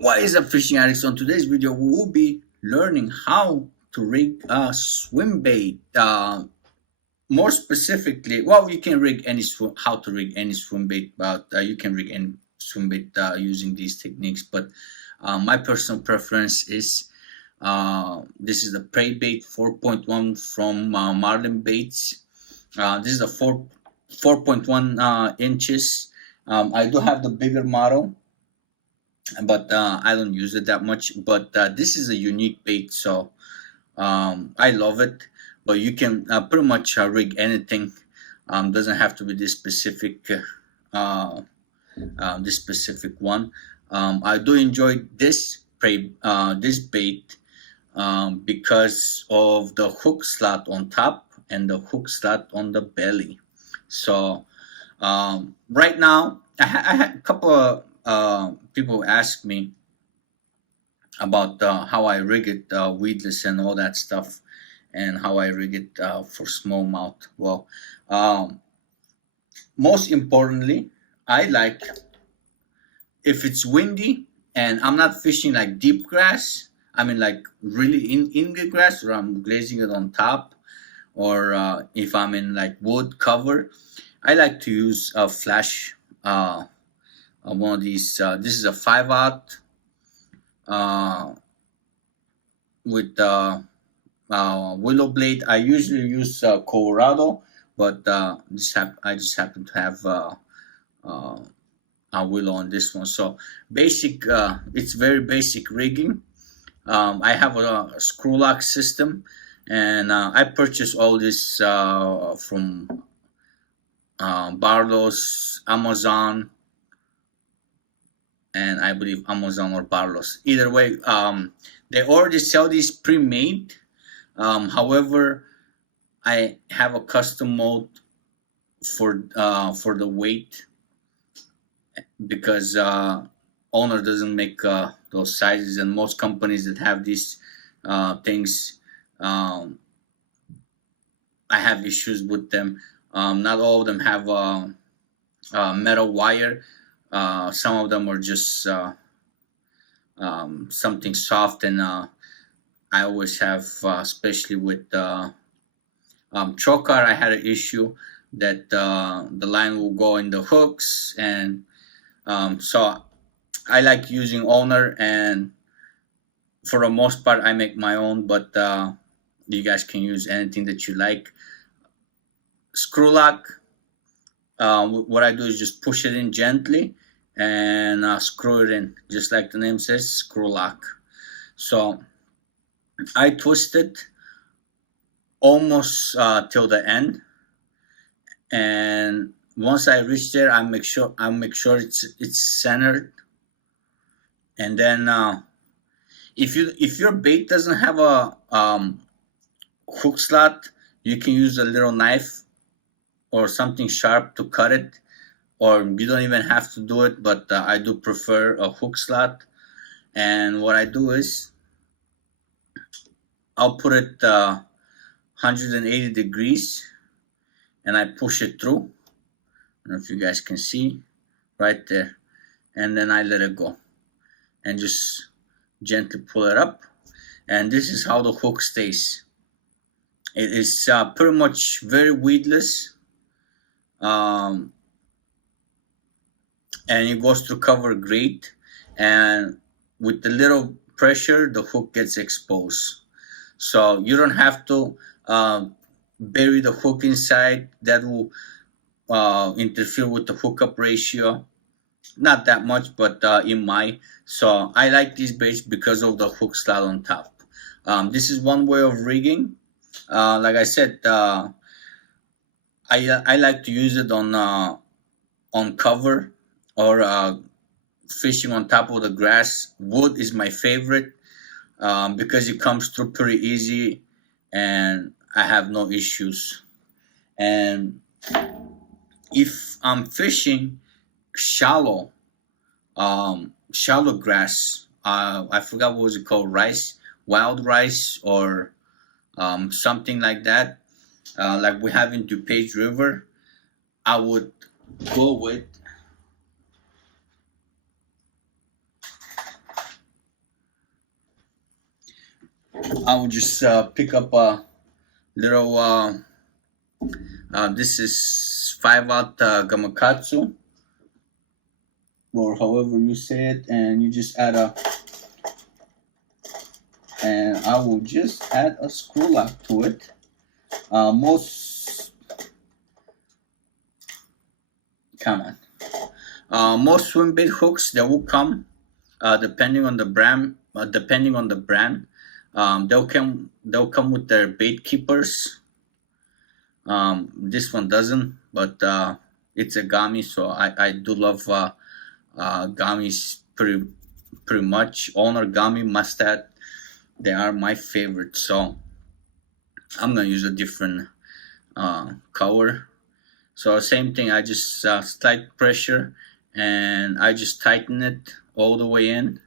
What is up, fishing addicts? On today's video, we will be learning how to rig a swim bait. More specifically, well, you can rig any how to rig any swim bait, but you can rig any swim bait using these techniques. But my personal preference is this is the Prey Bait 4.1 from Marlin Baits. This is a 4.1 inches. I do have the bigger model, but I don't use it that much. But this is a unique bait, so I love it. But you can pretty much rig anything. Doesn't have to be this specific one. I do enjoy this bait because of the hook slot on top and the hook slot on the belly. So right now, I had a couple of people ask me about how I rig it weedless and all that stuff, and how I rig it for smallmouth. Well, most importantly, I like, if it's windy and I'm not fishing like deep grass, I mean like really in the grass, or I'm glazing it on top, or if I'm in like wood cover, I like to use a flash, one of these. This is a 5/0 with willow blade. I usually use Colorado, but I just happen to have a willow on this one. So basic, it's very basic rigging. I have a screw lock system, and I purchased all this from Barlow's, Amazon, and I believe Amazon or Barlow's. Either way, they already sell these pre-made. However, I have a custom mold for the weight, because owner doesn't make those sizes, and most companies that have these things, I have issues with them. Not all of them have metal wire. Some of them are just something soft, and I always have, especially with choker, I had an issue that the line will go in the hooks, and so I like using owner, and for the most part I make my own, but you guys can use anything that you like. Screw lock, what I do is just push it in gently and screw it in, just like the name says, screw lock. So I twist it almost till the end, and once I reach there, I make sure it's centered. And then if your bait doesn't have a hook slot, you can use a little knife or something sharp to cut it, or you don't even have to do it, but I do prefer a hook slot. And what I do is I'll put it 180 degrees, and I push it through. I don't know if you guys can see right there, and then I let it go and just gently pull it up, and this is how the hook stays. It is pretty much very weedless, and it goes through cover great, and with the little pressure the hook gets exposed, so you don't have to bury the hook inside. That will interfere with the hookup ratio, not that much, but in my, so I like these baits because of the hook slot on top. This is one way of rigging. Like I said, I like to use it on cover, or fishing on top of the grass. Wood is my favorite because it comes through pretty easy, and I have no issues. And if I'm fishing shallow grass, I forgot what was it called, wild rice, or something like that, like we have in DuPage River, I would go with I will just pick up a little, this is 5-aught gamakatsu, or however you say it, and you just add and I will just add a screw lock to it. Most swim bait hooks that will come, depending on the brand, they'll come with their bait keepers. This one doesn't, but it's a gummy, so I do love gummies pretty much. Owner gummy, mustard, they are my favorite. So I'm gonna use a different color. So same thing, I just slight pressure and I just tighten it all the way in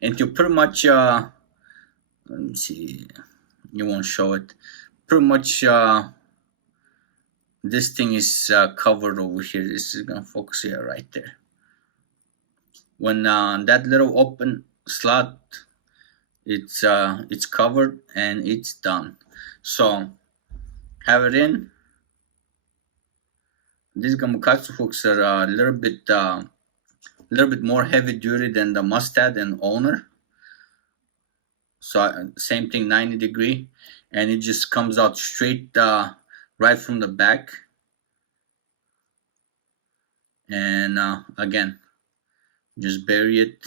until pretty much let me see, you won't show it, pretty much this thing is covered over here. This is gonna focus here right there. When that little open slot, it's covered and it's done. So have it in. These gamakatsu hooks are a little bit more heavy duty than the mustard and owner. So same thing, 90 degree, and it just comes out straight right from the back. And again, just bury it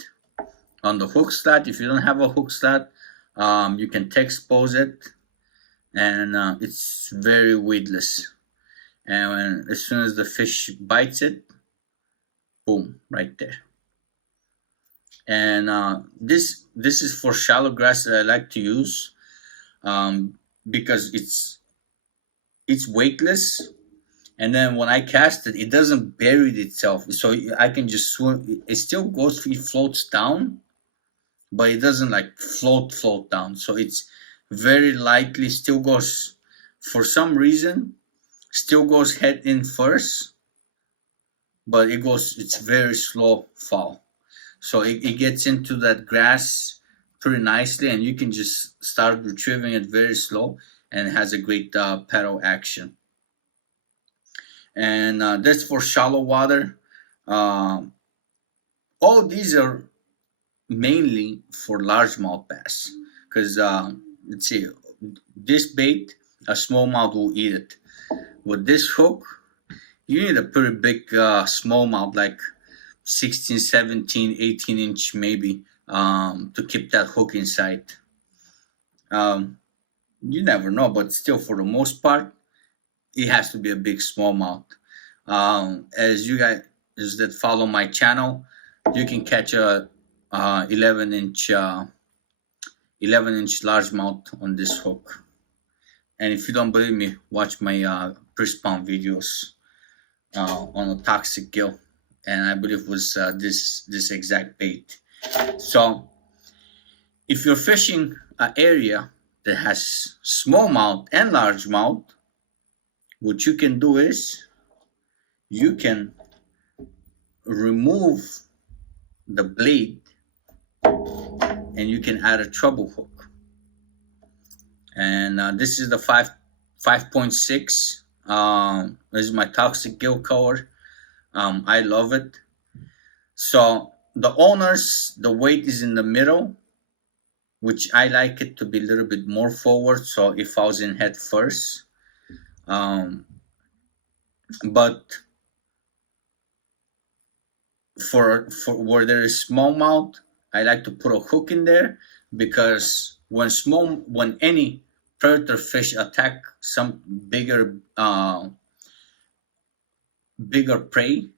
on the hook slot. If you don't have a hook slot, you can T-expose it, and it's very weedless. And as soon as the fish bites it, boom, right there. And this is for shallow grass that I like to use, because it's weightless, and then when I cast it, it doesn't bury itself, so I can just swim. It still goes, it floats down, but it doesn't like float down. So it's very lightly, still goes, for some reason, still goes head in first, but it's very slow fall. So it gets into that grass pretty nicely, and you can just start retrieving it very slow, and it has a great paddle action. And that's for shallow water. All these are mainly for largemouth bass, because let's see, this bait, a smallmouth will eat it. With this hook, you need a pretty big smallmouth, like 16, 17, 18 inch maybe, to keep that hook inside. You never know, but still, for the most part, it has to be a big smallmouth. As you guys that follow my channel, you can catch a 11 inch largemouth on this hook. And if you don't believe me, watch my pre-spawn videos on a toxic gill, and I believe it was this exact bait. So if you're fishing an area that has smallmouth and largemouth, what you can do is you can remove the blade and you can add a treble hook. And this is the 5.6. This is my toxic gill color. I love it. So the owners, the weight is in the middle, which I like it to be a little bit more forward. So if I was in head first, but for where there is smallmouth, I like to put a hook in there, because when any predator fish attack some bigger prey,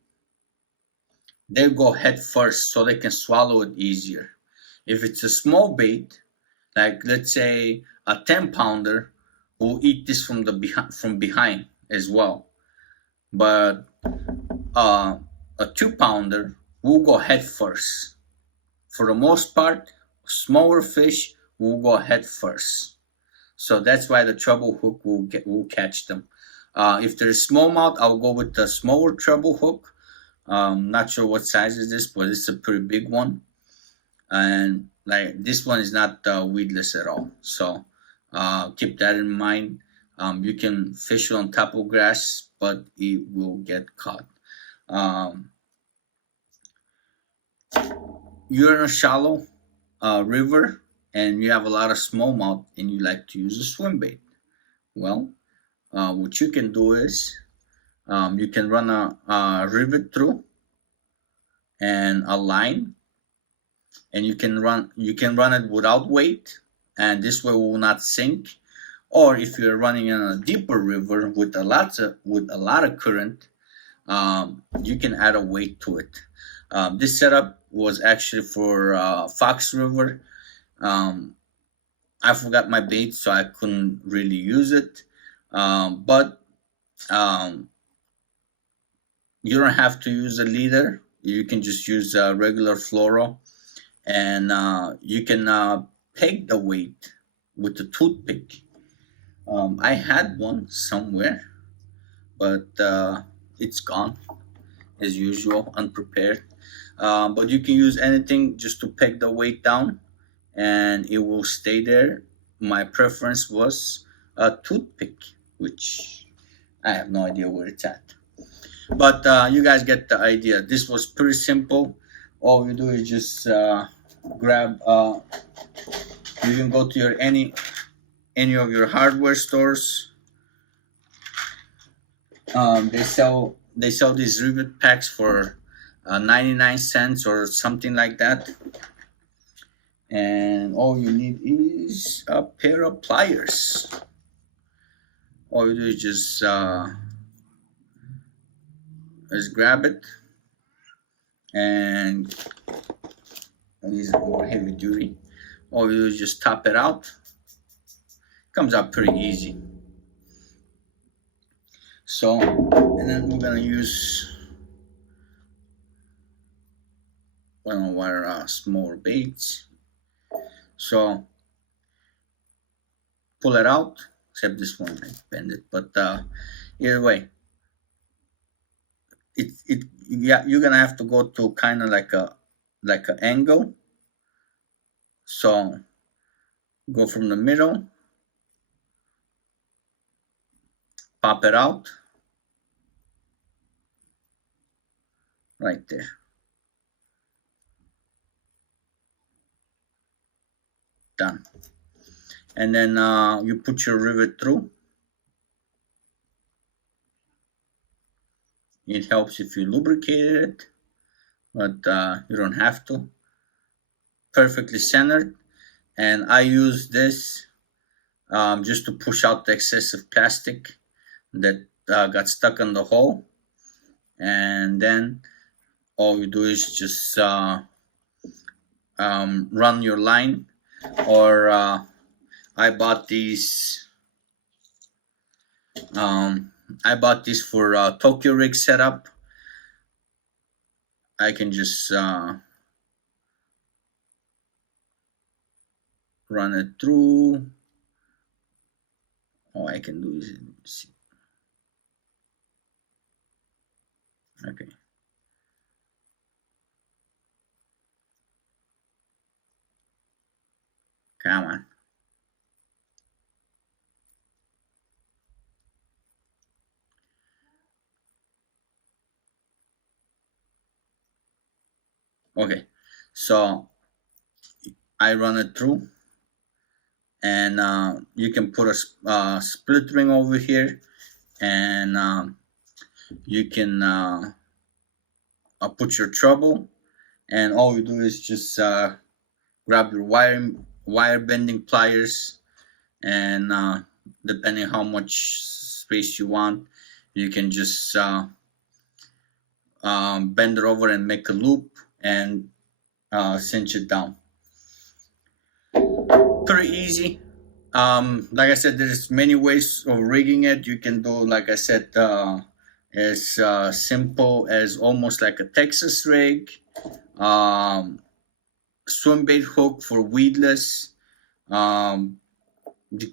they go head first so they can swallow it easier. If it's a small bait, like let's say a 10-pounder, will eat this from behind as well, but a 2-pounder will go head first. For the most part, smaller fish will go head first. So that's why the treble hook will catch them. If there's smallmouth, I'll go with the smaller treble hook. Not sure what size is this, but it's a pretty big one. And like this one is not weedless at all. So keep that in mind. You can fish it on top of grass, but it will get caught. Um, you're in a shallow river and you have a lot of smallmouth and you like to use a swim bait. Well, what you can do is you can run a rivet through and a line, and you can run it without weight, and this way it will not sink. Or if you're running in a deeper river with a lot of current, you can add a weight to it. This setup was actually for Fox River. Um, I forgot my bait, so I couldn't really use it. But um, you don't have to use a leader. You can just use a regular fluoro, and you can peg the weight with a toothpick. I had one somewhere, but it's gone as usual, unprepared. But you can use anything just to peg the weight down, and it will stay there. My preference was a toothpick, which I have no idea where it's at. But you guys get the idea. This was pretty simple. All you do is just grab. You can go to your any of your hardware stores. They sell these rivet packs for 99 cents or something like that. And all you need is a pair of pliers. All you do is just grab it, and these are more heavy duty. All you do is just top it out. Comes out pretty easy. So, and then we're gonna use one of our smaller baits. So pull it out, except this one I bend it. But either way, you're gonna have to go to kind of like an angle. So go from the middle, pop it out right there. Done. And then you put your rivet through. It helps if you lubricate it, but you don't have to. Perfectly centered. And I use this just to push out the excessive plastic that got stuck in the hole. And then all you do is just run your line. Or I bought these for Tokyo rig setup. I can just run it through. All I can do is see. Okay. Come on. Okay, so I run it through, and you can put a split ring over here, and you can put your treble, and all you do is just grab your wire bending pliers, and depending how much space you want, you can just bend it over and make a loop and cinch it down. Pretty easy. Like I said, there's many ways of rigging it. You can do, like I said, as simple as almost like a Texas rig, swim bait hook for weedless. You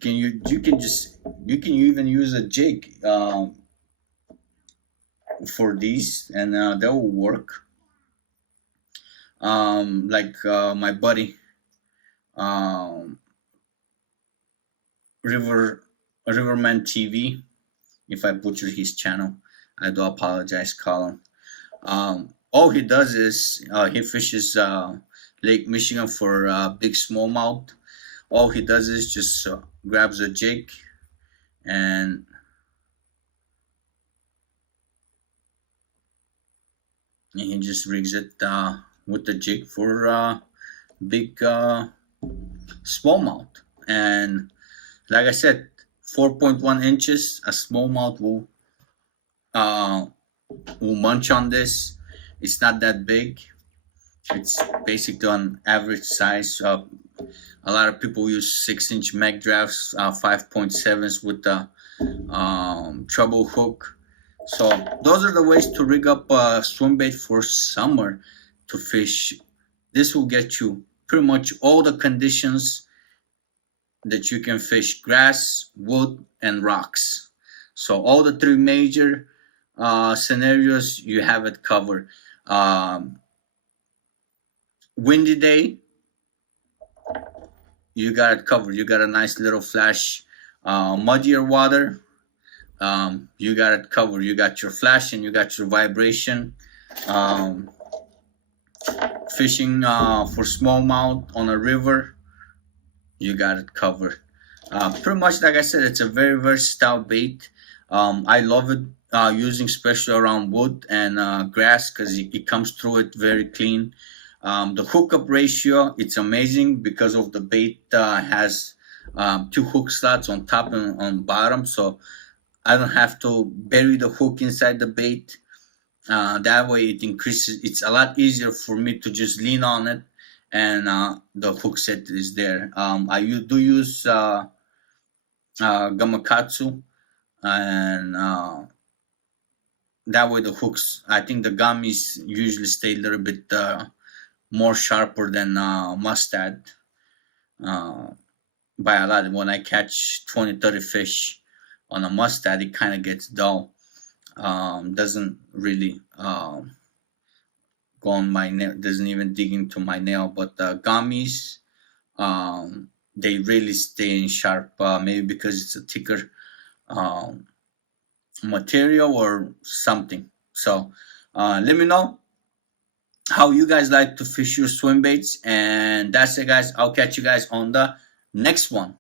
can even use a jig for these, and that will work. Like my buddy um, Riverman TV. If I butcher his channel, I do apologize, Colin. All he does is he fishes Lake Michigan for big smallmouth. All he does is just grabs a jig and he just rigs it with the jig for big smallmouth. And like I said, 4.1 inches, a smallmouth will munch on this. It's not that big. It's basically an average size. A lot of people use 6-inch mag drafts, 5.7s with the treble hook. So those are the ways to rig up a swim bait for summer to fish. This will get you pretty much all the conditions that you can fish: grass, wood, and rocks. So all the three major scenarios, you have it covered. Windy day, you got it covered. You got a nice little flash. Muddier water, you got it covered. You got your flash and you got your vibration. Fishing for smallmouth on a river, you got it covered. Pretty much, like I said, it's a very versatile bait. I love it using especially around wood and grass because it comes through it very clean. The hookup ratio, it's amazing because of the bait has 2 hook slots on top and on bottom, so I don't have to bury the hook inside the bait. That way it increases. It's a lot easier for me to just lean on it and the hook set is there. I do use gamakatsu, and that way the hooks, I think the gummies usually stay a little bit more sharper than mustad by a lot. When I catch 20-30 fish on a mustad, it kind of gets dull. Doesn't really go on my nail, doesn't even dig into my nail. But the gummies, they really stay in sharp, maybe because it's a thicker material or something. So let me know how you guys like to fish your swim baits, and that's it, guys. I'll catch you guys on the next one.